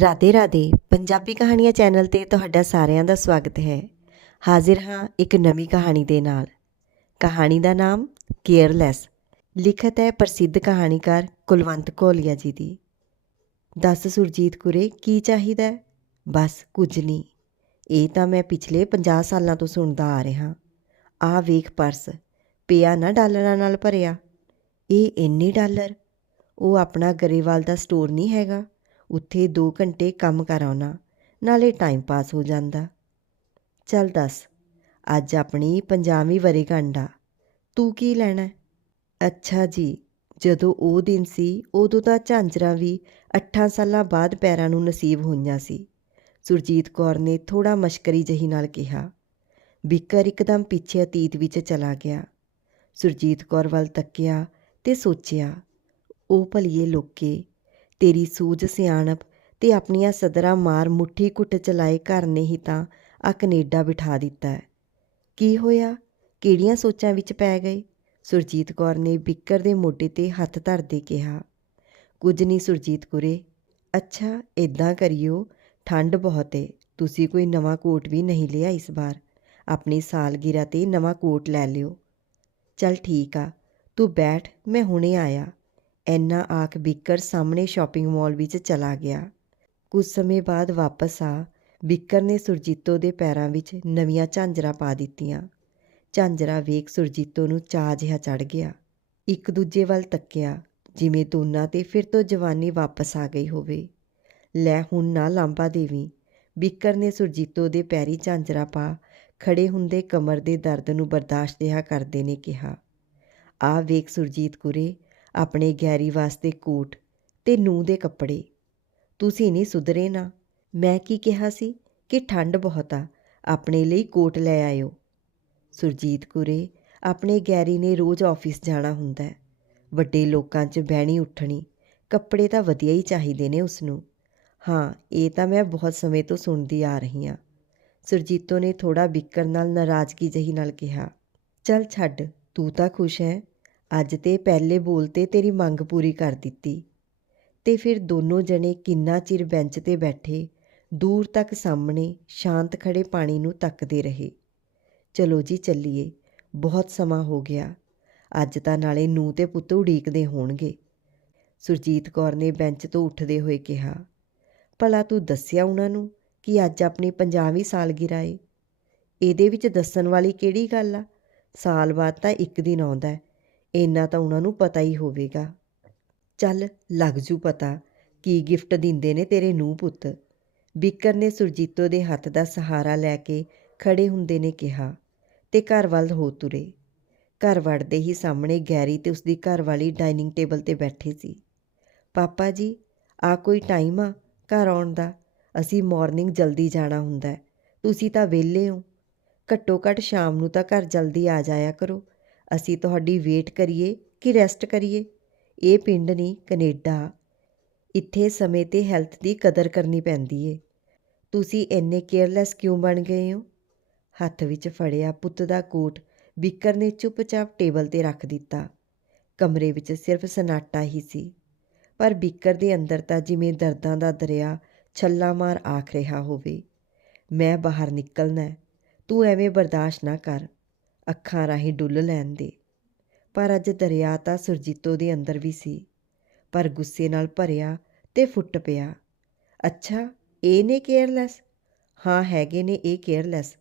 ਰਾਧੇ ਰਾਧੇ, ਪੰਜਾਬੀ ਕਹਾਣੀਆਂ ਚੈਨਲ ਤੇ ਤੁਹਾਡਾ ਸਾਰਿਆਂ ਦਾ ਸਵਾਗਤ ਹੈ। ਹਾਜ਼ਰ ਹਾਂ ਇੱਕ ਨਵੀਂ ਕਹਾਣੀ ਦੇ ਨਾਲ। ਕਹਾਣੀ ਦਾ ਨਾਮ ਕੇਅਰਲੈਸ। ਲਿਖਤ ਹੈ ਪ੍ਰਸਿੱਧ ਕਹਾਣੀਕਾਰ ਕੁਲਵੰਤ ਕੋਲੀਆ ਜੀ ਦੀ। ਦੱਸ ਸੁਰਜੀਤ ਕੁਰੇ, ਕੀ ਚਾਹੀਦਾ ਬਸ ਕੁਝ ਨਹੀਂ। ਇਹ ਤਾਂ ਮੈਂ ਪਿਛਲੇ 50 ਸਾਲਾਂ ਤੋਂ ਸੁਣਦਾ ਆ ਰਿਹਾ। ਆਹ ਵੇਖ ਪਰਸ, ਪਿਆ ਨਾ ਡਾਲਰਾਂ ਨਾਲ ਭਰਿਆ। ਇਹ ਇੰਨੇ ਡਾਲਰ? ਉਹ ਆਪਣਾ ਗਰੇਵਾਲ ਦਾ ਸਟੋਰ ਨਹੀਂ ਹੈਗਾ। ਉੱਥੇ 2 ਘੰਟੇ ਕੰਮ ਕਰ ਆਉਣਾ ਨਾਲੇ ਟਾਈਮ ਪਾਸ ਹੋ ਜਾਂਦਾ। ਚੱਲ ਦੱਸ, ਅੱਜ ਆਪਣੀ 50ਵੀਂ ਵਰ੍ਹੇਗੰਢ ਆ, ਤੂੰ ਕੀ ਲੈਣਾ? ਅੱਛਾ ਜੀ, ਜਦੋਂ ਉਹ ਦਿਨ ਸੀ, ਉਦੋਂ ਤਾਂ ਝਾਂਜਰਾਂ ਵੀ 8 ਸਾਲਾਂ ਬਾਅਦ ਪੈਰਾਂ ਨੂੰ ਨਸੀਬ ਹੋਈਆਂ ਸੀ। ਸੁਰਜੀਤ ਕੌਰ ਨੇ ਥੋੜਾ ਮਸ਼ਕਰੀ ਜਹੀ ਨਾਲ ਕਿਹਾ, ਬਿੱਕਰ ਇੱਕਦਮ ਪਿੱਛੇ ਅਤੀਤ ਵਿੱਚ ਚਲਾ ਗਿਆ। ਸੁਰਜੀਤ ਕੌਰ ਵੱਲ ਤੱਕਿਆ ਤੇ ਸੋਚਿਆ, ਉਹ ਭਲੀਏ ਲੋਕੇ ਤੇਰੀ ਸੂਝ ਸਿਆਣਪ ਤੇ ਆਪਣੀਆਂ ਸਦਰਾਂ ਮਾਰ ਮੁੱਠੀ ਘੁੱਟ ਚਲਾਏ ਘਰ ਨੇ ਹੀ ਤਾਂ ਆ ਕੈਨੇਡਾ ਬਿਠਾ ਦਿੱਤਾ ਹੈ। ਕੀ ਹੋਇਆ? ਕਿਹੜੀਆਂ ਸੋਚਾਂ ਵਿੱਚ ਪੈ ਗਏ? ਸੁਰਜੀਤ ਕੌਰ ਨੇ ਬਿੱਕਰ ਦੇ ਮੋਢੇ ਤੇ ਹੱਥ ਧਰਦੇ ਕਿਹਾ, ਕੁਝ ਨਹੀਂ ਸੁਰਜੀਤ ਕੁਰੇ। ਅੱਛਾ ਇਦਾਂ ਕਰਿਓ ਠੰਡ ਬਹੁਤ ਏ। ਤੁਸੀਂ ਕੋਈ ਨਵਾਂ ਕੋਟ ਵੀ ਨਹੀਂ ਲਿਆ ਇਸ ਵਾਰ। ਆਪਣੀ ਸਾਲਗਿਰਾ ਤੇ ਨਵਾਂ ਕੋਟ ਲੈ ਲਿਓ। ਚੱਲ ਠੀਕ ਆ, ਤੂੰ ਬੈਠ, ਮੈਂ ਹੁਣੇ ਆਇਆ। ਐਨਾ ਆਖ ਬਿੱਕਰ ਸਾਹਮਣੇ ਸ਼ਾਪਿੰਗ ਮਾਲ ਵਿੱਚ ਚਲਾ ਗਿਆ। ਕੁਝ ਸਮੇਂ ਬਾਅਦ ਵਾਪਸ ਆ, ਬਿੱਕਰ ਨੇ ਸੁਰਜੀਤੋ ਦੇ ਪੈਰਾਂ ਵਿੱਚ ਨਵੀਆਂ ਝਾਂਜਰਾਂ ਪਾ ਦਿੱਤੀਆਂ। ਝਾਂਜਰਾਂ ਵੇਖ ਸੁਰਜੀਤੋ ਨੂੰ ਚਾਹ ਜਿਹਾ ਚੜ ਗਿਆ। ਇੱਕ ਦੂਜੇ ਵੱਲ ਤੱਕਿਆ, ਜਿਵੇਂ ਦੋਨਾਂ ਤੇ ਫਿਰ ਤੋਂ ਜਵਾਨੀ ਵਾਪਸ ਆ ਗਈ ਹੋਵੇ। ਲੈ ਹੁਣ ਨਾ ਲਾਂਬਾ ਦੇਵੀ। ਬਿੱਕਰ ਨੇ ਸੁਰਜੀਤੋ ਦੇ ਪੈਰੀ ਝਾਂਜਰਾ ਪਾ ਖੜੇ ਹੁੰਦੇ ਕਮਰ ਦੇ ਦਰਦ ਨੂੰ ਬਰਦਾਸ਼ਤ ਜਿਹਾ ਕਰਦੇ ਨੇ ਕਿਹਾ। ਆ ਵੇਖ ਸੁਰਜੀਤ ਕੁਰੇ ਆਪਣੇ ਗੈਰੀ ਵਾਸਤੇ ਕੋਟ ਤੇ ਨੂੰ ਦੇ ਕੱਪੜੇ। ਤੁਸੀਂ ਨਹੀਂ ਸੁਧਰੇ ਨਾ। ਮੈਂ ਕੀ ਕਿਹਾ ਸੀ ਕਿ ਠੰਡ ਬਹੁਤ ਆ, ਆਪਣੇ ਲਈ ਕੋਟ ਲੈ ਆਇਓ। ਸੁਰਜੀਤ ਕੁਰੇ, ਆਪਣੇ ਗੈਰੀ ਨੇ ਰੋਜ਼ ਆਫਿਸ ਜਾਣਾ ਹੁੰਦਾ ਹੈ। ਵੱਡੇ ਲੋਕਾਂ 'ਚ ਬਹਿਣੀ ਉੱਠਣੀ, ਕੱਪੜੇ ਤਾਂ ਵਧੀਆ ਹੀ ਚਾਹੀਦੇ ਨੇ ਉਸ ਨੂੰ ਹਾਂ, ਇਹ ਤਾਂ ਮੈਂ ਬਹੁਤ ਸਮੇਂ ਤੋਂ ਸੁਣਦੀ ਆ ਰਹੀ ਹਾਂ। ਸੁਰਜੀਤੋ ਨੇ ਥੋੜਾ ਬਿੱਕਰ ਨਾਲ ਨਾਰਾਜ਼ਗੀ ਜਹੀ ਨਾਲ ਕਿਹਾ, ਚੱਲ ਛੱਡ, ਤੂੰ ਤਾਂ ਖੁਸ਼ ਹੈ। ਅੱਜ ਤੇ ਪਹਿਲੇ ਬੋਲ ਤੇ ਤੇਰੀ ਮੰਗ ਪੂਰੀ ਕਰ ਦਿੱਤੀ। ਤੇ ਫਿਰ ਦੋਨੋਂ ਜਣੇ ਕਿੰਨਾ ਚਿਰ ਬੈਂਚ ਤੇ ਬੈਠੇ, ਦੂਰ ਤੱਕ ਸਾਹਮਣੇ ਸ਼ਾਂਤ ਖੜੇ ਪਾਣੀ ਨੂੰ ਤੱਕਦੇ ਰਹੇ। ਚਲੋ ਜੀ ਚੱਲੀਏ, ਬਹੁਤ ਸਮਾਂ ਹੋ ਗਿਆ। ਅੱਜ ਤਾਂ ਨਾਲੇ ਨੂੰ ਤੇ ਪੁੱਤ ਉਡੀਕਦੇ ਹੋਣਗੇ। ਸੁਰਜੀਤ ਕੌਰ ਨੇ ਬੈਂਚ ਤੋਂ ਉੱਠਦੇ ਹੋਏ ਕਿਹਾ, ਭਲਾ ਤੂੰ ਦੱਸਿਆ ਉਹਨਾਂ ਨੂੰ ਕਿ ਅੱਜ ਆਪਣੀ 50ਵੀਂ ਸਾਲਗਿਰਾ ਏ ਇਹਦੇ ਵਿੱਚ ਦੱਸਣ ਵਾਲੀ ਕਿਹੜੀ ਗੱਲ ਆ? ਸਾਲ ਬਾਅਦ ਤਾਂ ਇੱਕ ਦਿਨ ਆਉਂਦਾ ਹੈ। ਇੰਨਾ ਤਾਂ ਉਹਨਾਂ ਨੂੰ ਪਤਾ ਹੀ ਹੋਵੇਗਾ। ਚੱਲ ਲੱਗ ਜੂ ਪਤਾ ਕੀ ਗਿਫਟ ਦਿੰਦੇ ਨੇ ਤੇਰੇ ਨੂੰ ਪੁੱਤ। ਬਿੱਕਰ ਨੇ ਸੁਰਜੀਤੋ ਦੇ ਹੱਥ ਦਾ ਸਹਾਰਾ ਲੈ ਕੇ ਖੜੇ ਹੁੰਦੇ ਨੇ ਕਿਹਾ ਤੇ ਘਰ ਵੱਲ ਹੋ ਤੁਰੇ। ਘਰ ਵੜਦੇ ਹੀ ਸਾਹਮਣੇ ਗੈਰੀ ਤੇ ਉਸਦੀ ਘਰ ਵਾਲੀ ਡਾਈਨਿੰਗ ਟੇਬਲ ਤੇ ਬੈਠੇ ਸੀ। ਪਾਪਾ ਜੀ ਆ ਕੋਈ ਟਾਈਮ ਆ ਘਰ ਆਉਣ ਦਾ? ਅਸੀਂ ਮਾਰਨਿੰਗ ਜਲਦੀ ਜਾਣਾ ਹੁੰਦਾ ਤੁਸੀਂ ਤਾਂ ਵਿਹਲੇ ਹੋ। ਘੱਟੋ ਘੱਟ ਸ਼ਾਮ ਨੂੰ ਤਾਂ ਘਰ ਜਲਦੀ ਆ ਜਾਇਆ ਕਰੋ। ਅਸੀਂ ਤੁਹਾਡੀ ਵੇਟ ਕਰੀਏ ਕਿ ਰੈਸਟ ਕਰੀਏ? ਇਹ ਪਿੰਡ ਨਹੀਂ ਕੈਨੇਡਾ। ਇੱਥੇ ਸਮੇਂ ਤੇ ਹੈਲਥ ਦੀ ਕਦਰ ਕਰਨੀ ਪੈਂਦੀ ਏ। ਤੁਸੀਂ ਇੰਨੇ ਕੇਅਰਲੈਸ ਕਿਉਂ ਬਣ ਗਏ ਹੋ? ਹੱਥ ਵਿੱਚ ਫੜਿਆ ਪੁੱਤ ਦਾ ਕੋਟ ਬਿੱਕਰ ਨੇ ਚੁੱਪਚਾਪ ਟੇਬਲ ਤੇ ਰੱਖ ਦਿੱਤਾ। ਕਮਰੇ ਵਿੱਚ ਸਿਰਫ ਸਨਾਟਾ ਹੀ ਸੀ। ਪਰ ਬਿੱਕਰ ਦੇ ਅੰਦਰ ਤਾਂ ਜਿਵੇਂ ਦਰਦਾਂ ਦਾ ਦਰਿਆ ਛੱਲਾ ਮਾਰ ਆਖ ਰਿਹਾ ਹੋਵੇ। ਮੈਂ ਬਾਹਰ ਨਿਕਲਣਾ ਤੂੰ ਐਵੇਂ ਬਰਦਾਸ਼ਤ ਨਾ ਕਰ। ਅੱਖਾਂ ਰਾਹੀਂ ਡੁੱਲ ਲੈਣ ਦੇ। ਪਰ ਅੱਜ ਦਰਿਆ ਤਾਂ ਸੁਰਜੀਤੋ ਦੇ ਅੰਦਰ ਵੀ ਸੀ, ਪਰ ਗੁੱਸੇ ਨਾਲ ਭਰਿਆ ਤੇ ਫੁੱਟ ਪਿਆ। ਅੱਛਾ, ਇਹ ਨੇ ਕੇਅਰਲੈਸ ਹਾਂ, ਹੈਗੇ ਨੇ ਇਹ ਕੇਅਰਲੈਸ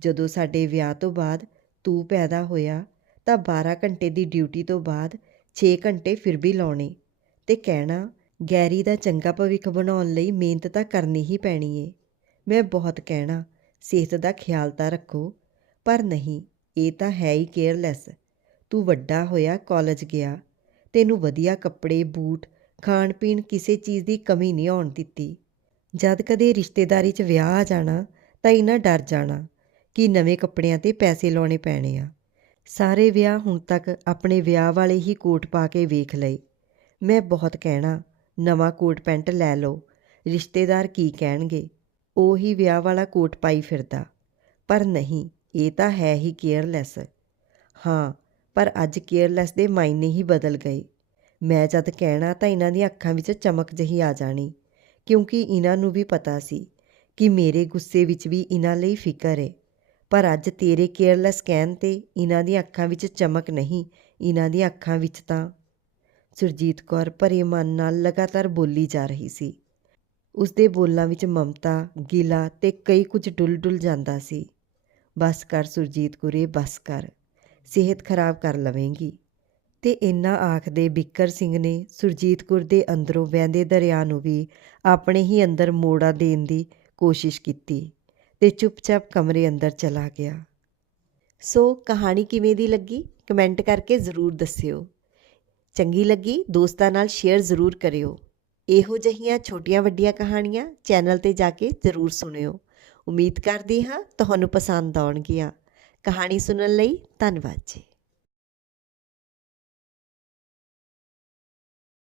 ਜਦੋਂ ਸਾਡੇ ਵਿਆਹ ਤੋਂ ਬਾਅਦ ਤੂੰ ਪੈਦਾ ਹੋਇਆ, ਤਾਂ 12 ਘੰਟੇ ਦੀ ਡਿਊਟੀ ਤੋਂ ਬਾਅਦ 6 ਘੰਟੇ ਫਿਰ ਵੀ ਲਾਉਣੇ। ਤੇ ਕਹਿਣਾ, ਗੈਰੀ ਦਾ ਚੰਗਾ ਭਵਿੱਖ ਬਣਾਉਣ ਲਈ ਮਿਹਨਤ ਤਾਂ ਕਰਨੀ ਹੀ ਪੈਣੀ ਏ। ਮੈਂ ਬਹੁਤ ਕਹਿਣਾ, ਸਿਹਤ ਦਾ ਖਿਆਲ ਤਾਂ ਰੱਖੋ, ਪਰ ਨਹੀਂ। ਇਹ ਤਾਂ ਹੈ ਹੀ ਕੇਅਰਲੈਸ ਤੂੰ ਵੱਡਾ ਹੋਇਆ ਕਾਲਜ ਗਿਆ। ਤੈਨੂੰ ਵਧੀਆ ਕੱਪੜੇ, ਬੂਟ ਖਾਣ ਪੀਣ ਕਿਸੇ ਚੀਜ਼ ਦੀ ਕਮੀ ਨਹੀਂ ਆਉਣ ਦਿੱਤੀ। ਜਦ ਕਦੇ ਰਿਸ਼ਤੇਦਾਰੀ 'ਚ ਵਿਆਹ ਆ ਜਾਣਾ, ਤਾਂ ਇਹਨਾਂ ਡਰ ਜਾਣਾ ਕਿ ਨਵੇਂ ਕੱਪੜਿਆਂ ਤੇ ਪੈਸੇ ਲਾਉਣੇ ਪੈਣੇ ਆ। ਸਾਰੇ ਵਿਆਹ ਹੁਣ ਤੱਕ ਆਪਣੇ ਵਿਆਹ ਵਾਲੇ ਹੀ ਕੋਟ ਪਾ ਕੇ ਵੇਖ ਲਏ। ਮੈਂ ਬਹੁਤ ਕਹਿਣਾ, ਨਵਾਂ ਕੋਟ ਪੈਂਟ ਲੈ ਲਓ। ਰਿਸ਼ਤੇਦਾਰ ਕੀ ਕਹਿਣਗੇ? ਉਹੀ ਵਿਆਹ ਵਾਲਾ ਕੋਟ ਪਾਈ ਫਿਰਦਾ। ਪਰ ਨਹੀਂ ਇਹ ਤਾਂ ਹੈ ਹੀ ਕੇਅਰਲੈਸ ਹਾਂ, ਪਰ ਅੱਜ ਕੇਅਰਲੈਸ ਦੇ ਮਾਇਨੇ ਹੀ ਬਦਲ ਗਏ। ਮੈਂ ਜਦ ਕਹਿਣਾ ਤਾਂ ਇਹਨਾਂ ਦੀਆਂ ਅੱਖਾਂ ਵਿੱਚ ਚਮਕ ਜਹੀ ਆ ਜਾਣੀ, ਕਿਉਂਕਿ ਇਹਨਾਂ ਨੂੰ ਵੀ ਪਤਾ ਸੀ ਕਿ ਮੇਰੇ ਗੁੱਸੇ ਵਿੱਚ ਵੀ ਇਹਨਾਂ ਲਈ ਫਿਕਰ ਹੈ ਪਰ ਅੱਜ ਤੇਰੇ ਕੇਅਰਲੈਸ ਕਹਿਣ ਤੇ ਇਹਨਾਂ ਦੀਆਂ ਅੱਖਾਂ ਵਿੱਚ ਚਮਕ ਨਹੀਂ, ਇਹਨਾਂ ਦੀਆਂ ਅੱਖਾਂ ਵਿੱਚ ਤਾਂ ਸੁਰਜੀਤ ਕੌਰ ਭਰੇ ਮਨ ਨਾਲ ਲਗਾਤਾਰ ਬੋਲੀ ਜਾ ਰਹੀ ਸੀ। ਉਸ ਦੇ ਬੋਲਾਂ ਵਿੱਚ ਮਮਤਾ, ਗਿਲਾ ਤੇ ਕਈ ਕੁਝ ਡੁੱਲ-ਡੁੱਲ ਜਾਂਦਾ ਸੀ। ਬਸ ਕਰ ਸੁਰਜੀਤ ਕੁਰੇ, ਬਸ ਕਰ। ਸਿਹਤ ਖਰਾਬ ਕਰ ਲਵੇਂਗੀ। ਤੇ ਇੰਨਾ ਆਖਦੇ ਬਿੱਕਰ ਸਿੰਘ ਨੇ ਸੁਰਜੀਤ ਕੌਰ ਦੇ ਅੰਦਰੋਂ ਵਹਿੰਦੇ ਦਰਿਆ ਨੂੰ ਵੀ ਆਪਣੇ ਹੀ ਅੰਦਰ ਮੋੜਾ ਦੇਣ ਦੀ ਕੋਸ਼ਿਸ਼ ਕੀਤੀ ਤੇ ਚੁੱਪਚਾਪ ਕਮਰੇ ਅੰਦਰ ਚਲਾ ਗਿਆ। ਸੋ ਕਹਾਣੀ ਕਿਵੇਂ ਦੀ ਲੱਗੀ? ਕਮੈਂਟ ਕਰਕੇ ਜ਼ਰੂਰ ਦੱਸਿਓ। ਚੰਗੀ ਲੱਗੀ? ਦੋਸਤਾਂ ਨਾਲ ਸ਼ੇਅਰ ਜ਼ਰੂਰ ਕਰਿਓ। ਇਹੋ ਜਿਹੀਆਂ ਛੋਟੀਆਂ ਵੱਡੀਆਂ ਕਹਾਣੀਆਂ ਚੈਨਲ ਤੇ ਜਾ ਕੇ ਜ਼ਰੂਰ ਸੁਣਿਓ। ਉਮੀਦ ਕਰਦੀ ਹਾਂ ਤੁਹਾਨੂੰ ਪਸੰਦ ਆਉਣਗੀਆਂ। ਕਹਾਣੀ ਸੁਣਨ ਲਈ ਧੰਨਵਾਦ ਜੀ।